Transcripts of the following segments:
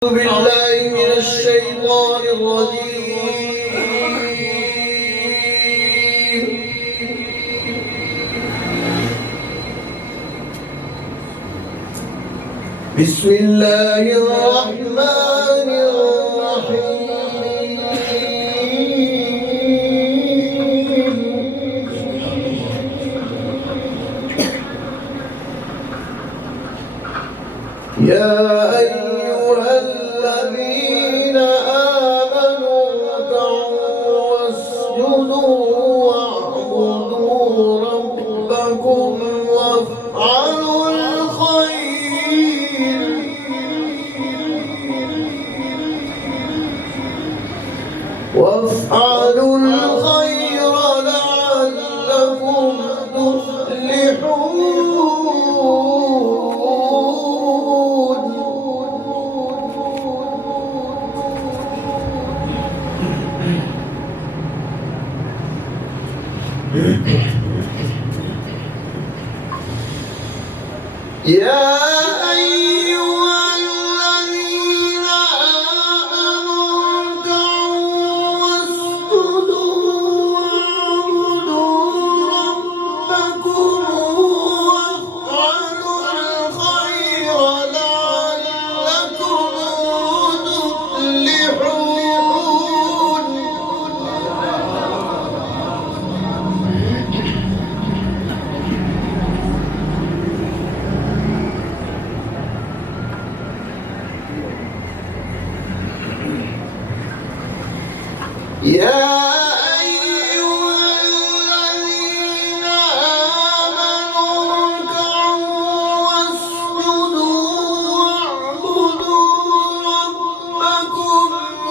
بالله من الشيطان الرجيم. بسم الله الرحمن الرحيم. يا أيها الذين آمنوا اركعوا واسجدوا واعبدوا ربكم وافعلوا الخير لعلكم تفلحون. يا أيها الذين آمنوا اركعوا واسجدوا واعبدوا ربكم وافعلوا الخير لعلكم تفلحون. يا أيها الذين آمنوا اركعوا واسجدوا واعبدوا ربكم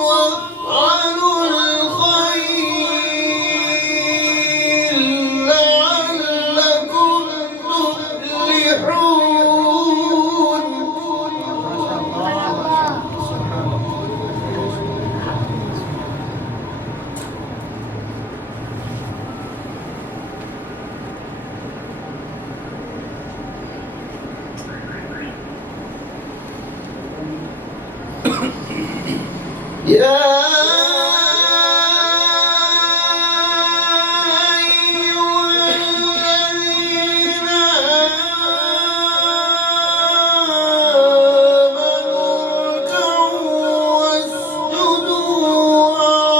وافعلوا الخير لعلكم تفلحون. يا أيها الذين آمنوا اركعوا واسجدوا واعبدوا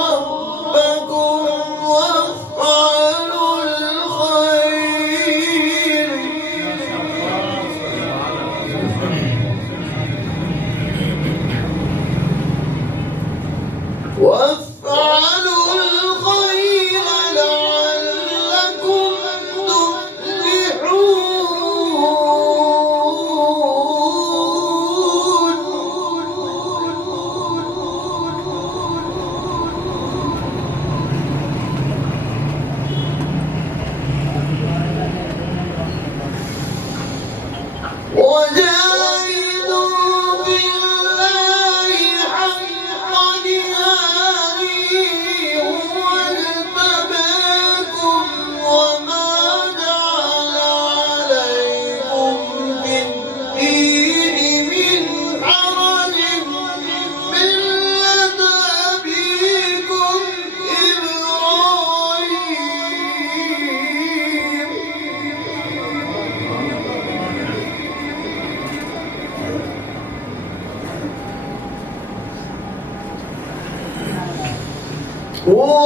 ربكم وافعلوا الخير لعلكم تفلحون. وجاهدوا بالله حق جهاده هو اجتباكم وما جعل عليكم في الدين من حرج ملة أبيكم إبراهيم هو